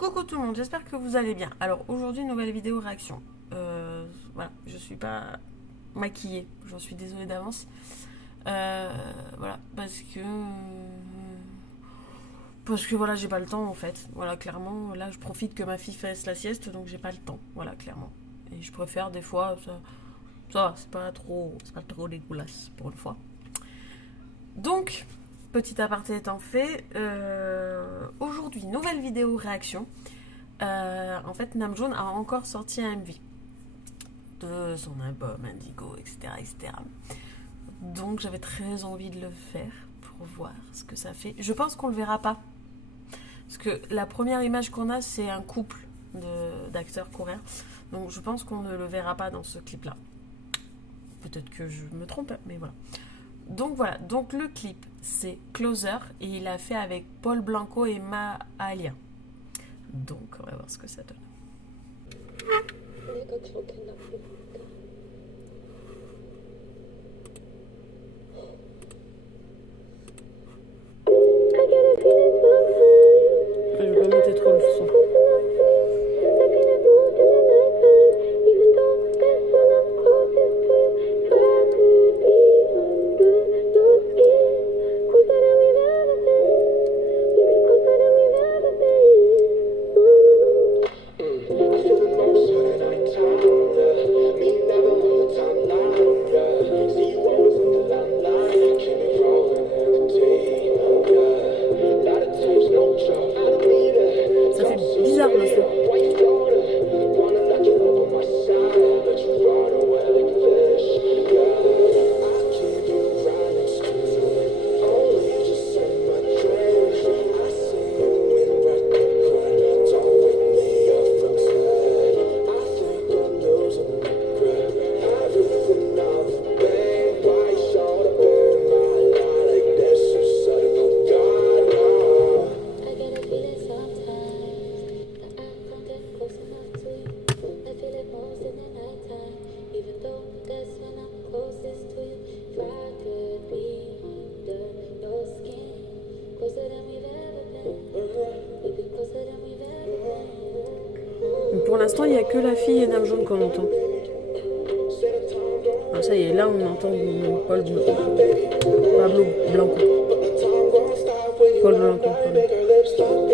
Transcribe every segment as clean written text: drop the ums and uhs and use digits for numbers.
Coucou tout le monde, j'espère que vous allez bien. Alors aujourd'hui, nouvelle vidéo réaction. Voilà, je suis pas maquillée, j'en suis désolée d'avance. Voilà, parce que voilà, j'ai pas le temps en fait. Voilà, clairement, là je profite que ma fille fasse la sieste, donc j'ai pas le temps. Voilà, clairement. Et je préfère des fois, ça va, c'est pas trop dégueulasse pour une fois. Donc, petit aparté étant fait, aujourd'hui, nouvelle vidéo réaction. En fait, Namjoon a encore sorti un MV de son album Indigo, etc., etc. Donc, j'avais très envie de le faire pour voir ce que ça fait. Je pense qu'on le verra pas. Parce que la première image qu'on a, c'est un couple d'acteurs coréens. Donc, je pense qu'on ne le verra pas dans ce clip-là. Peut-être que je me trompe, mais voilà. Donc voilà, donc le clip c'est Closer et il a fait avec Paul Blanco et Mahalia. Donc on va voir ce que ça donne. Je vais pas monter trop le son. Ça fait bizarre le son. Pour l'instant, il n'y a que la fille et Namjoon qu'on entend. Alors ça y est, là on entend Paul Blanco. Paul Blanco. Pardon.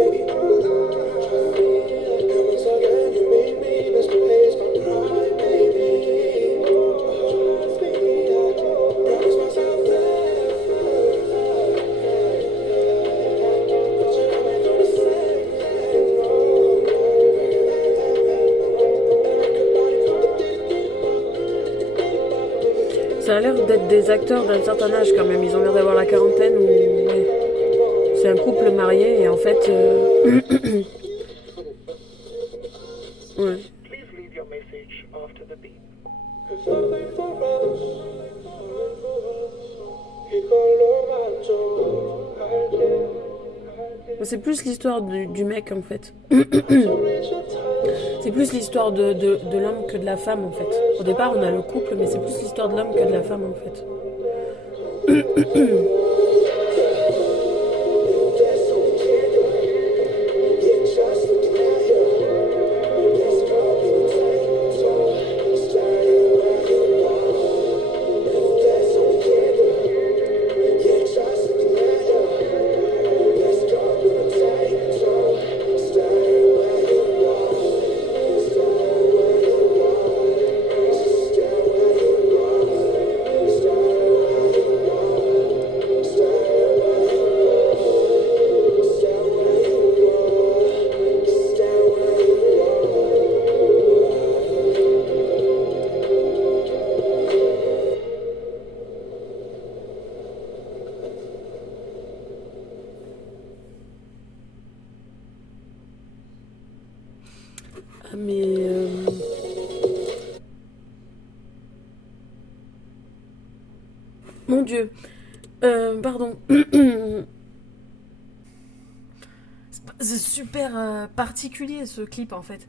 Ça a l'air d'être des acteurs d'un certain âge quand même. Ils ont l'air d'avoir la quarantaine ou... Ouais. C'est un couple marié et en fait... Ouais. C'est plus l'histoire du mec en fait. C'est plus l'histoire de l'homme que de la femme en fait. Au départ on a le couple mais c'est plus l'histoire de l'homme que de la femme en fait. Mais mon Dieu, pardon. C'est super particulier ce clip en fait.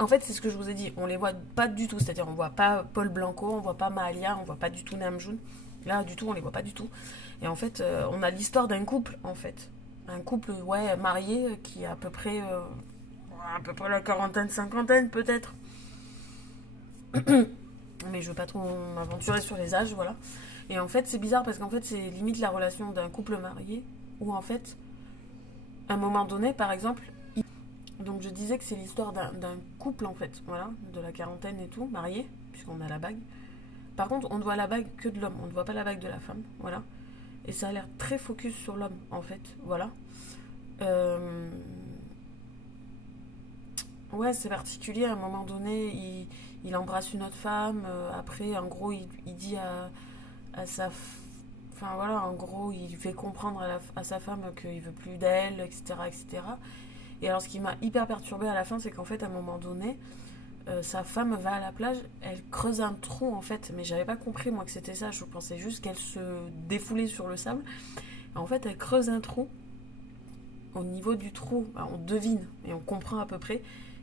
En fait, c'est ce que je vous ai dit. On les voit pas du tout. C'est-à-dire, on voit pas Paul Blanco, on voit pas Mahalia, on voit pas du tout Namjoon. Là, du tout, on les voit pas du tout. Et en fait, on a l'histoire d'un couple en fait. un couple, ouais, marié, qui a à peu près la quarantaine, cinquantaine peut-être. Mais je veux pas trop m'aventurer sur les âges, voilà. Et en fait, c'est bizarre parce qu'en fait, c'est limite la relation d'un couple marié où en fait, à un moment donné, par exemple, donc je disais que c'est l'histoire d'un couple en fait, voilà, de la quarantaine et tout, marié, puisqu'on a la bague. Par contre, on ne voit la bague que de l'homme, on ne voit pas la bague de la femme, voilà. Et ça a l'air très focus sur l'homme, en fait, voilà. Euh, Ouais, c'est particulier, à un moment donné, il embrasse une autre femme, après, en gros, il dit à enfin voilà, en gros, il fait comprendre à sa femme qu'il veut plus d'elle, etc., etc. Et cetera. Et alors, ce qui m'a hyper perturbée à la fin, c'est qu'en fait, à un moment donné, sa femme va à la plage, elle creuse un trou en fait, mais j'avais pas compris moi que c'était ça, je pensais juste qu'elle se défoulait sur le sable. En fait, elle creuse un trou. Au niveau du trou, bah, on devine et on comprend à peu près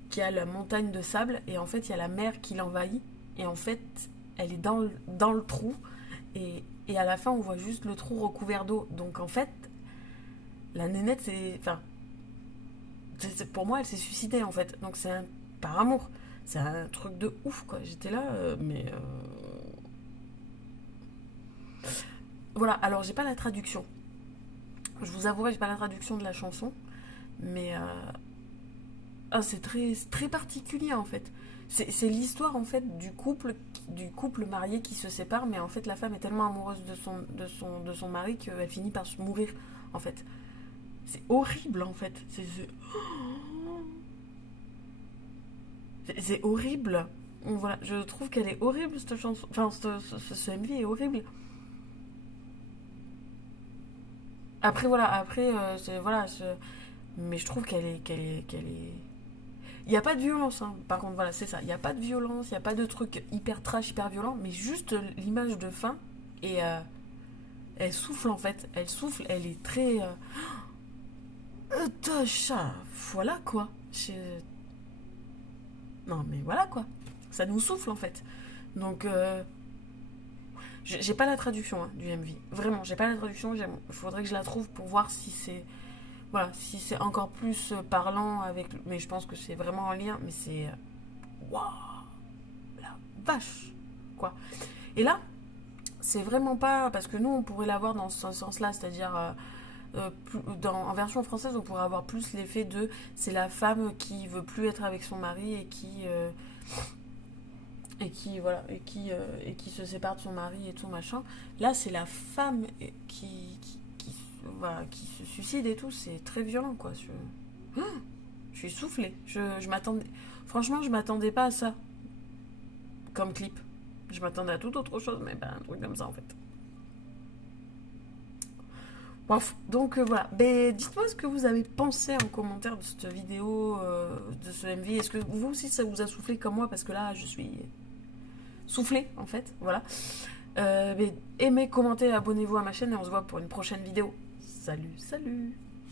qu'il y a la montagne de sable et en fait il y a la mer qui l'envahit et en fait elle est dans le trou et à la fin on voit juste le trou recouvert d'eau. Donc en fait la nénette c'est... Enfin, pour moi elle s'est suicidée en fait. Donc c'est un... Par amour. C'est un truc de ouf quoi. J'étais là Voilà, alors j'ai pas la traduction. Je vous avouerai, j'ai pas la traduction de la chanson, mais ah, c'est très particulier en fait. C'est l'histoire en fait du couple marié qui se sépare, mais en fait la femme est tellement amoureuse de son mari qu'elle finit par se mourir en fait. C'est horrible en fait. C'est horrible. Voilà, je trouve qu'elle est horrible cette chanson. Enfin, ce MV est horrible. Après voilà, après voilà, mais je trouve qu'elle est. Il n'y a pas de violence, hein. Par contre, voilà, c'est ça. Il n'y a pas de violence, il n'y a pas de truc hyper trash, hyper violent, mais juste l'image de fin. Et elle souffle en fait. Elle souffle, elle est très. Voilà quoi. Non, mais voilà quoi. Ça nous souffle en fait. Donc, j'ai pas la traduction hein, du MV. Vraiment, j'ai pas la traduction. Il faudrait que je la trouve pour voir si c'est. Voilà, si c'est encore plus parlant avec. Mais je pense que c'est vraiment en lien. Mais c'est. Waouh! La vache! Quoi. Et là, c'est vraiment pas. Parce que nous, on pourrait l'avoir dans ce sens-là. C'est-à-dire. En version française, on pourrait avoir plus l'effet de. C'est la femme qui veut plus être avec son mari et qui se sépare de son mari et tout machin. Là, c'est la femme qui se suicide et tout. C'est très violent, quoi. Je suis soufflée. Je m'attendais. Franchement, je m'attendais pas à ça comme clip. Je m'attendais à toute autre chose, mais ben, un truc comme ça en fait. Bref, donc voilà. Ben, dites-moi ce que vous avez pensé en commentaire de cette vidéo, de ce MV. Est-ce que vous aussi ça vous a soufflé comme moi? Parce que là, je suis soufflée en fait. Voilà. Mais aimez, commentez, abonnez-vous à ma chaîne et on se voit pour une prochaine vidéo. Salut, salut!